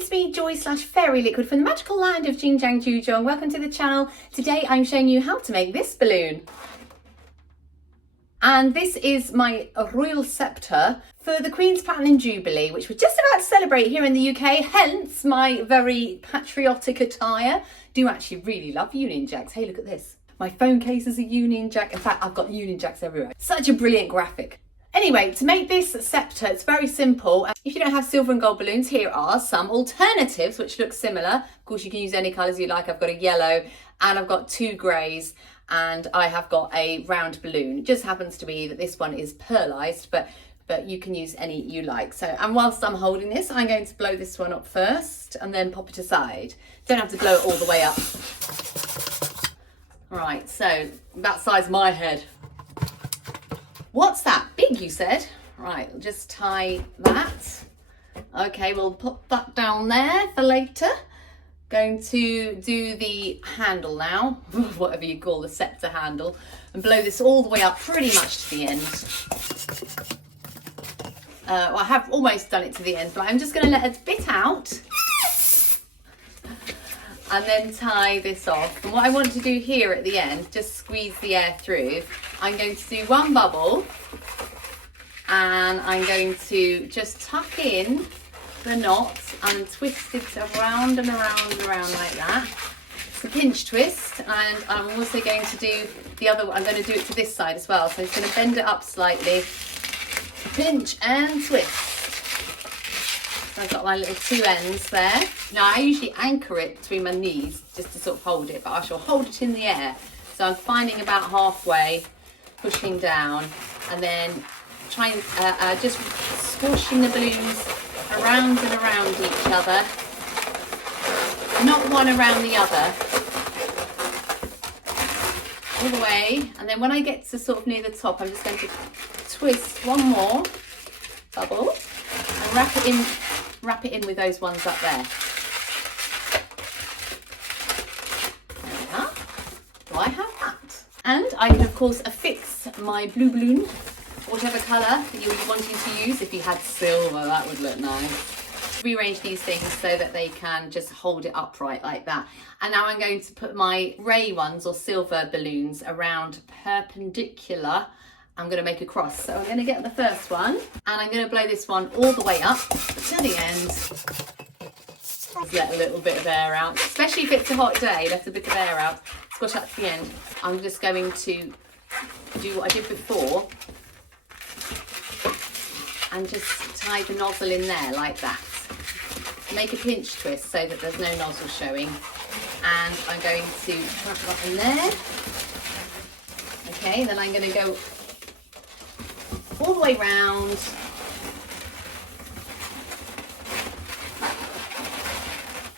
it's me, Joy slash Fairy Liquid from the magical land of JingJangJooJong. Welcome to the channel. Today I'm showing you how to make this balloon. And this is my royal sceptre for the Queen's Platinum Jubilee, which we're just about to celebrate here in the UK, hence my very patriotic attire. Do actually really love Union Jacks. Hey, look at this. My phone case is a Union Jack. In fact, I've got Union Jacks everywhere. Such a brilliant graphic. Anyway, to make this sceptre, it's very simple. If you don't have silver and gold balloons, here are some alternatives which look similar. Of course, you can use any colours you like. I've got a yellow and I've got two greys and I have got a round balloon. It just happens to be that this one is pearlised, but you can use any you like. So, and whilst I'm holding this, I'm going to blow this one up first and then pop it aside. Don't have to blow it all the way up. Right, so that size my head. What's that? Big, you said? Right, we'll just tie that. Okay, we'll put that down there for later. Going to do the handle now, whatever you call the sceptre handle, and blow this all the way up pretty much to the end. Well, I have almost done it to the end, but I'm just going to let a bit out and then tie this off. And what I want to do here at the end, just squeeze the air through. I'm going to do one bubble and I'm going to just tuck in the knot and twist it around and around and around like that. It's a pinch twist, and I'm also going to do the other one. I'm going to do it to this side as well. So I'm just going to bend it up slightly, pinch and twist. So I've got my little two ends there. Now I usually anchor it between my knees just to sort of hold it, but I shall hold it in the air. So I'm finding about halfway, pushing down, and then trying just squashing the balloons around and around each other, not one around the other, all the way. And then when I get to sort of near the top, I'm just going to twist one more bubble and wrap it in with those ones up there. There we are. So I have that. And I can of course affix my blue balloon, whatever colour that you were wanting to use. If you had silver, that would look nice. Rearrange these things so that they can just hold it upright like that. And now I'm going to put my grey ones or silver balloons around perpendicular. I'm going to make a cross. So I'm going to get the first one and I'm going to blow this one all the way up to the end. Let a little bit of air out, especially if it's a hot day. Let a bit of air out. Squash that to the end. I'm just going to do what I did before and just tie the nozzle in there like that. Make a pinch twist so that there's no nozzle showing. And I'm going to put that in there. Okay, then I'm going to go all the way round.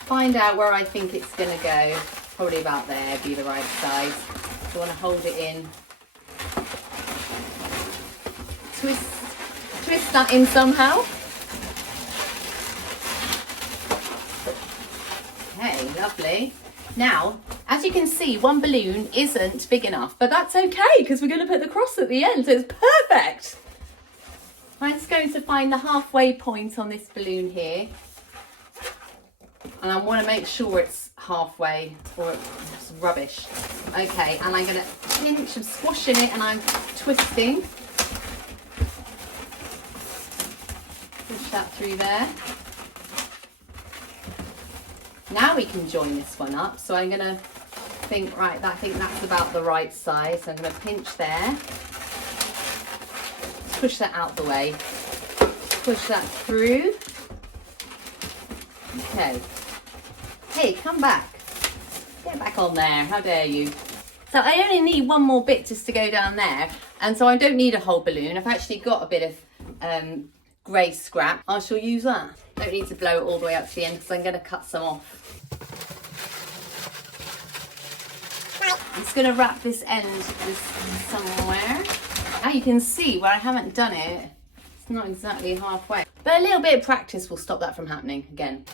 Find out where I think it's going to go. Probably about there, be the right size. So I want to hold it in. Twist that in somehow. Okay, lovely. Now, as you can see, one balloon isn't big enough, but that's okay because we're going to put the cross at the end, so it's perfect. I'm just going to find the halfway point on this balloon here, and I want to make sure it's halfway or it's rubbish. Okay, and I'm going to pinch, I'm squashing it and I'm twisting. Push that through there. Now we can join this one up. So I'm going to think, right, I think that's about the right size. So I'm going to pinch there. Push that out the way. Push that through. Okay. Hey, come back. Get back on there. How dare you? So I only need one more bit just to go down there. And so I don't need a whole balloon. I've actually got a bit of grey scrap. I shall use that. Don't need to blow it all the way up to the end because I'm going to cut some off. I'm just going to wrap this end with somewhere. Now you can see where I haven't done it. It's not exactly halfway. But a little bit of practice will stop that from happening again.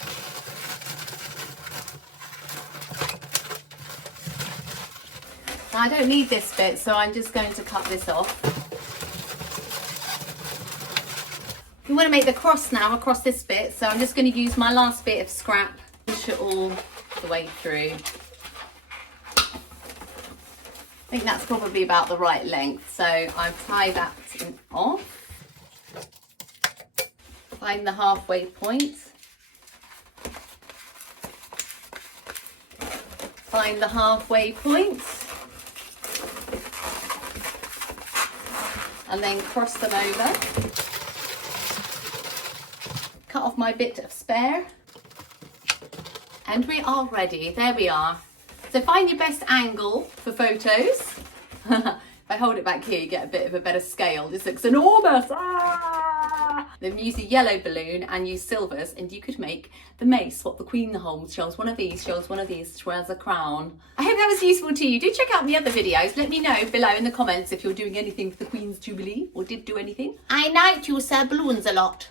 Now I don't need this bit, so I'm just going to cut this off. You want to make the cross now across this bit, so I'm just going to use my last bit of scrap, push it all the way through. I think that's probably about the right length, so I tie that off. Find the halfway point. Find the halfway point. And then cross them over. Cut off my bit of spare. And we are ready. There we are. So find your best angle for photos. If I hold it back here, you get a bit of a better scale. This looks enormous. Ah! Then use a yellow balloon and use silvers, and you could make the mace, what the queen holds. She holds one of these, she holds one of these, she wears a crown. I hope that was useful to you. Do check out the other videos. Let me know below in the comments if you're doing anything for the Queen's Jubilee or did do anything. I like to use balloons a lot.